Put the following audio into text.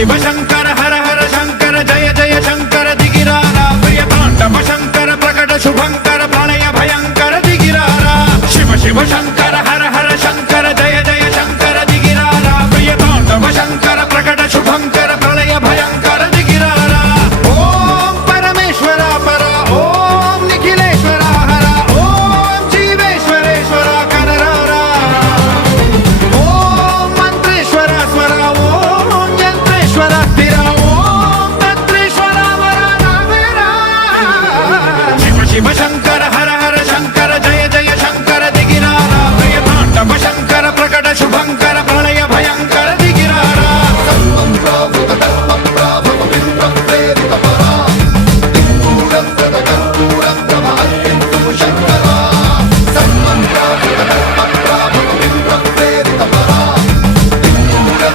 शिव शंकर हर हर शंकर जय जय शंकर दिगिरारा प्रिय तांडव शंकर प्रकट शुभंकर प्रलय भयंकर दिगिरारा शिव शिव शंकर